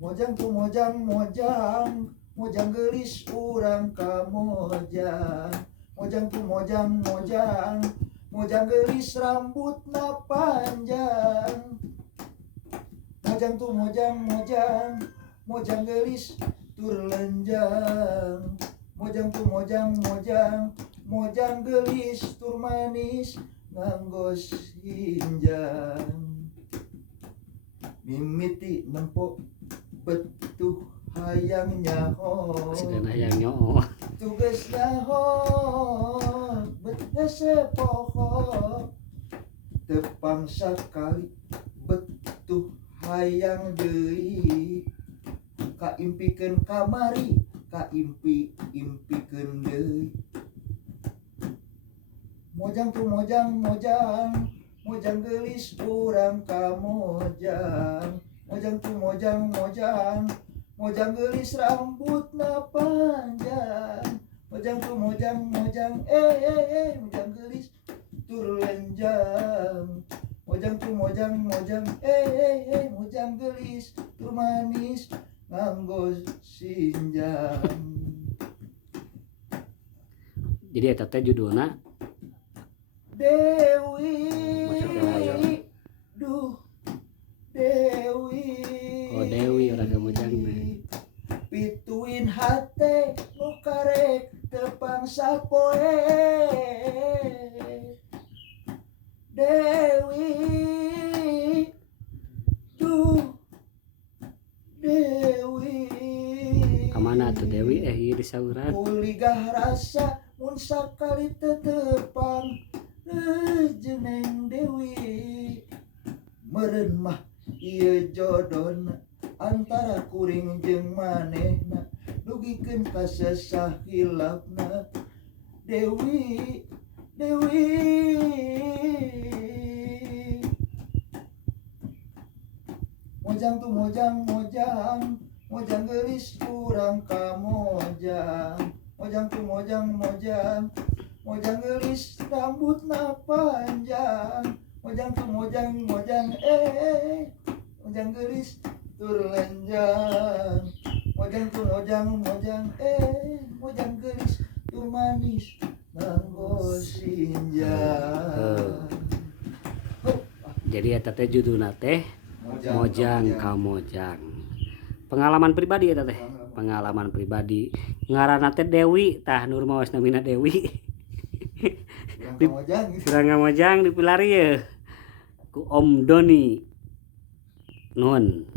Mojang tu mojang mojang, mojang gelis urang ka mojang. Mojang tu mojang mojang, mojang gelis rambutna panjang. Mojang tu mojang mojang, mojang gelis tur lenjang. Mojang tu mojang mojang, mojang gelis tur manis nganggo sinjang. Mimiti nempo betuh hayang nyaho. Sudah hayang nyaho. Tugas nyaho betes poho. Tepang sakali betuh hayang deui. Kaimpikeun kamari, kaimpi-impikeun deui. Mojang tu mojang mojang, mojang gelis urang ka mojang. Mojang tu mojang mojang, mojang gelis rambutna panjang. Mojang tu mojang mojang, mojang gelis tur lenjang. Mojang tu mojang mojang, mojang gelis tur manis nganggo sinjang. Jadi eta teh judulna Dewi, duh Dewi. Oh Dewi orang Kamojang. Pituin hate nu karek tepang sapoe. Dewi, duh Dewi. Kamana tuh Dewi? Ieu disauran. Kuligah rasa mun sakali tetepang jeneng Dewi. Meureun mah ieu jodona antara kuring jeung manehna, dugikeun ka sesahilapna. Dewi, Dewi. Mojang tu mojang mojang, mojang gelis urang ka mojang. Mojang tu mojang mojang, mojang gelis rambutna panjang. Mojang tu mojang mojang, mojang gelis tur lenjang. Mojang tu mojang mojang, mojang gelis tur manis nganggo sinjang. Jadi eta teh judulna teh Mojang ka Mojang. Pengalaman pribadi eta teh. Pengalaman pribadi. Ngaranna teh Dewi, tah nur maos namina Dewi. Surang Mojang dipilari ya ku Om Doni. Nuhun.